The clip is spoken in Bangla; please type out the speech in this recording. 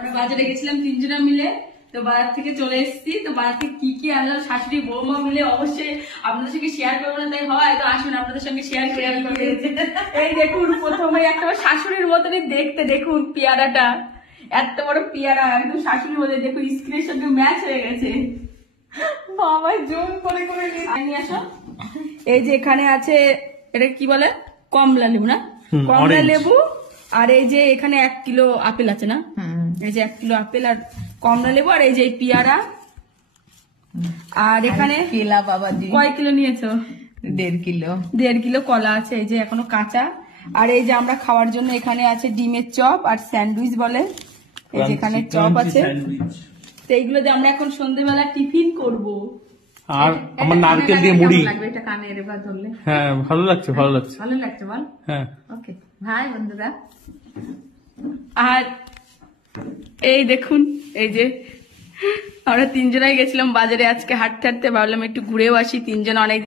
আমরা বাজারে গেছিলাম তিনজনা মিলে, তো বাজার থেকে চলে এসেছি। তো বাজার থেকে কি কি আনলাম শাশুড়ি বৌমা মিলে অবশ্যই আপনাদের সঙ্গে শেয়ার করবো না তাই হয়, তো আসুন আপনাদের সঙ্গে শেয়ার করে। এই দেখুন প্রথমে একটা শাশুড়ির মতনই দেখতে, দেখুন পেয়ারাটা এত বড় পেয়ারা একদম শাশুড়ির মধ্যে, দেখুন স্ক্রিনের সঙ্গে ম্যাচ হয়ে গেছে। বাবা জুম করে করে নিয়ে আসো। এই যে এখানে আছে এটা কি বলে কমলা লেবু না, কমলা লেবু। আর এই যে এখানে 1 কিলো আপেল আছে না, এই যে 1 কিলো আপেল আর কমলা লেবু, আর এই যে পেয়ারা। আর এখানে কেলা বাবা কয় কিলো নিয়েছো? 1.5 কিলো। 1.5 কিলো কলা আছে, এই যে এখনো কাঁচা। আর এই যে আমরা খাওয়ার জন্য এখানে আছে ডিমের চপ আর স্যান্ডউইচ বলে, এই যে এখানে চপ আছে। তো এইগুলো দিয়ে আমরা এখন সন্ধ্যেবেলা টিফিন করব। আর আমার নারকেল দিয়ে মুড়ি লাগবে, এটা কানে এবার ধরলে। হ্যাঁ ভালো লাগছে, ভালো লাগছে, ভালো লাগছে বল। হ্যাঁ ওকে ভাই বন্ধুরা। আর এই দেখুন এই যে আমরা তিনজনাই গেছিলাম বাজারে আজকে হাঁটতে হাঁটতে, ভাবলাম একটু ঘুরেও আসি, তিনজন অনেক